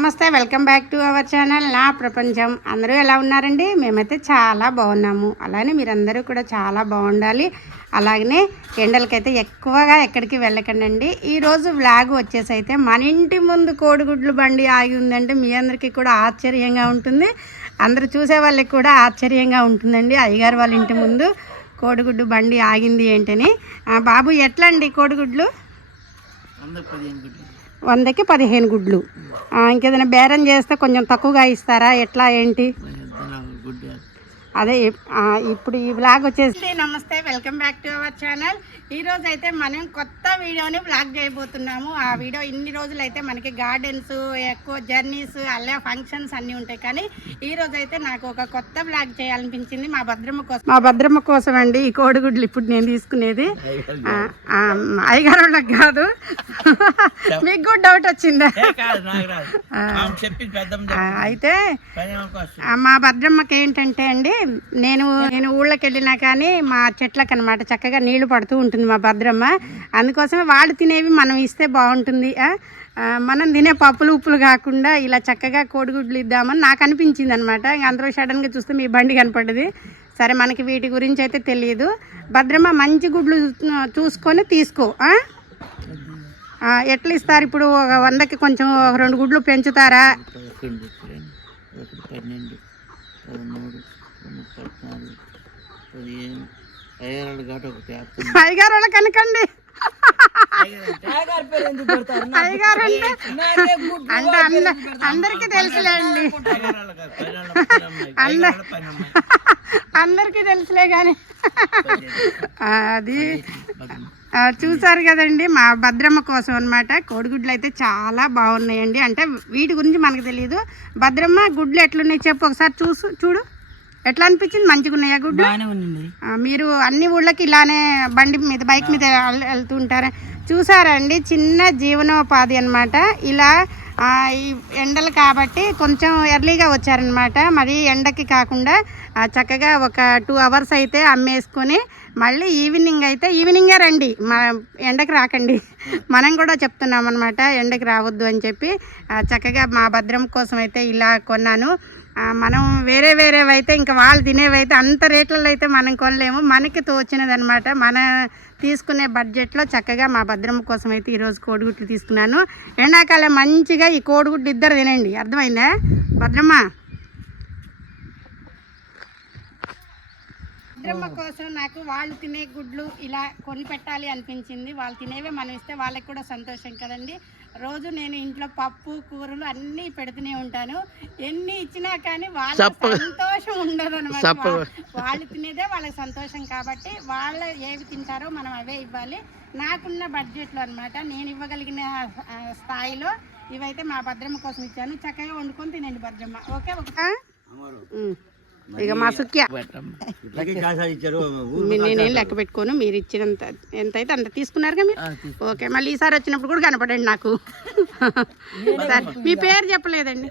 నమస్తే, welcome back to our channel నా ప్రపంచం. అందరూ ఎలా ఉన్నారండి? మేమైతే చాలా బాగున్నాము. అలానే మీరందరూ కూడా చాలా బాగుండాలి. అలాగనే ఎండలకైతే ఎక్కువగా ఎక్కడికి వెళ్ళకండి. ఈరోజు వ్లాగ్ వచ్చేసి అయితే మన ఇంటి ముందు కోడిగుడ్లు బండి ఆగి ఉందంటే మీ అందరికీ కూడా ఆశ్చర్యంగా ఉంటుంది. అందరూ చూసే వాళ్ళకి కూడా ఆశ్చర్యంగా ఉంటుందండి. అయ్యగారు వాళ్ళ ఇంటి ముందు కోడిగుడ్డు బండి ఆగింది ఏంటని. బాబు ఎట్లా అండి కోడిగుడ్లు? 100కి 15 గుడ్లు. ఇంకేదైనా బేరం చేస్తే కొంచెం తక్కువగా ఇస్తారా? ఎట్లా ఏంటి? అదే ఇప్పుడు ఈ వ్లాగ్ వచ్చేసి నమస్తే, welcome back to our channel. ఈరోజు అయితే మనం కొత్త వీడియోని వ్లాగ్ చేయబోతున్నాము. ఆ వీడియో ఇన్ని రోజులు అయితే మనకి గార్డెన్స్, ఎక్కువ జర్నీస్, అలా ఫంక్షన్స్ అన్నీ ఉంటాయి. కానీ ఈరోజు అయితే నాకు ఒక కొత్త వ్లాగ్ చేయాలనిపించింది మా భద్రమ్మ కోసం అండి. ఈ కోడిగుడ్లు ఇప్పుడు నేను తీసుకునేది అయ్యగారు వాళ్ళకి కాదు. మీకు కూడా డౌట్ వచ్చిందా? అయితే మా భద్రమ్మకి ఏంటంటే అండి, నేను ఊళ్ళకి వెళ్ళినా కానీ మా చెట్లకు అనమాట చక్కగా నీళ్లు పడుతూ ఉంటుంది మా భద్రమ్మ. అందుకోసమే వాళ్ళు తినేవి మనం ఇస్తే బాగుంటుంది. మనం తినే పప్పులు ఉప్పులు కాకుండా ఇలా చక్కగా కోడిగుడ్లు ఇద్దామని నాకు అనిపించింది అనమాట. అందరూ సడన్గా చూస్తే మీ బండి కనపడ్డది. సరే, మనకి వీటి గురించి అయితే తెలియదు. భద్రమ్మ మంచి గుడ్లు చూసుకొని తీసుకో. ఎట్లా ఇస్తారు ఇప్పుడు? 100కి కొంచెం 2 గుడ్లు పెంచుతారా? అయ్యగారు వాళ్ళకి అనకండి. అయ్యగారు అంటే అందరికీ తెలుసులేండి, అందరికీ తెలుసులే కానీ అది చూసారు కదండి. మా భద్రమ్మ కోసం అనమాట కోడిగుడ్లు అయితే చాలా బాగున్నాయండి. అంటే వీటి గురించి మనకు తెలియదు. భద్రమ్మ గుడ్లు ఎట్లున్నాయి చెప్పు ఒకసారి. చూడు ఎట్లా అనిపించింది? మంచిగా ఉన్నాయా గుడ్లు? మీరు అన్ని ఊళ్ళకి ఇలానే బండి మీద, బైక్ మీద వెళ్తూ ఉంటారా? చూసారండి, చిన్న జీవనోపాధి అనమాట. ఇలా ఈ ఎండలు కాబట్టి కొంచెం ఎర్లీగా వచ్చారనమాట. మరి ఎండకి కాకుండా చక్కగా ఒక 2 అవర్స్ అయితే అమ్మేసుకొని మళ్ళీ ఈవినింగే రండి, ఎండకి రాకండి. మనం కూడా చెప్తున్నాం అనమాట, ఎండకి రావద్దు అని చెప్పి. చక్కగా మా భద్రమ్మ కోసం అయితే ఇలా కొన్నాను. మనం వేరేవైతే ఇంకా వాళ్ళు తినేవైతే అంత రేట్లలో అయితే మనం కొనలేము. మనకి తోచినది అనమాట, మన తీసుకునే బడ్జెట్లో చక్కగా మా భద్రమ్మ కోసం అయితే ఈరోజు కోడిగుడ్లు తీసుకున్నాను. ఎండాకాలం మంచిగా ఈ కోడిగుడ్లు ఇద్దరు తినండి, అర్థమైందా భద్రమ్మ? భద్రమ్మ కోసం నాకు వాళ్ళు తినే గుడ్లు ఇలా కొని పెట్టాలి అనిపించింది. వాళ్ళు తినేవే మనం ఇస్తే వాళ్ళకి కూడా సంతోషం కదండి. రోజు నేను ఇంట్లో పప్పు కూరలు అన్నీ పెడుతూనే ఉంటాను. ఎన్ని ఇచ్చినా కానీ వాళ్ళ సంతోషం ఉండదు అనమాట. వాళ్ళు తినేదే వాళ్ళకి సంతోషం కాబట్టి వాళ్ళు ఏవి తింటారో మనం అవే ఇవ్వాలి. నాకున్న బడ్జెట్లో అనమాట, నేను ఇవ్వగలిగిన స్థాయిలో ఇవైతే మా భద్రమ్మ కోసం ఇచ్చాను. చక్కగా వండుకొని తినండి భద్రమ్మ. ఓకే, ఇక మా సుఖ్య నేనేం లెక్క పెట్టుకోను. మీరు ఇచ్చినంత ఎంత అయితే అంత తీసుకున్నారుగా మీరు. ఓకే, మళ్ళీ ఈసారి వచ్చినప్పుడు కూడా కనపడండి నాకు. సరే, మీ పేరు చెప్పలేదండి.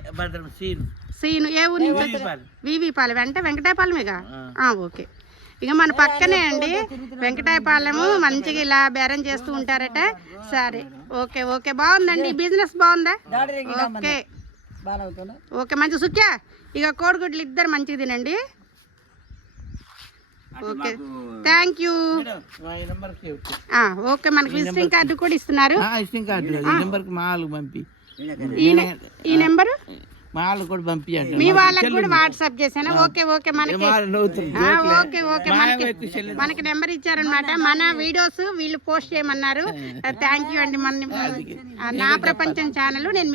సీను. ఏ ఊరి నుంచి? వివిపాలెం అంటే వెంకటాయపాలెమేగా? ఓకే. ఇక మన పక్కనే అండి వెంకటాయపాలెము. మంచిగా ఇలా బేరం చేస్తూ ఉంటారట. సరే, ఓకే బాగుందండి. బిజినెస్ బాగుందా? ఓకే, మంచి సుఖ్య. ఇక కోడిగుడ్లు ఇద్దరు మంచిగా తినండి. Okay, thank you. ఓకే, మనకి విజిటింగ్ కార్డు కూడా ఇస్తున్నారు. ఈ నెంబరు మీ వాళ్ళకి కూడా వాట్సాప్ చేశాను. ఓకే, మనకి నెంబర్ ఇచ్చారనమాట. మన వీడియోస్ వీళ్ళు పోస్ట్ చేయమన్నారు. థ్యాంక్ యూ అండి. నా ప్రపంచం ఛానల్ నేను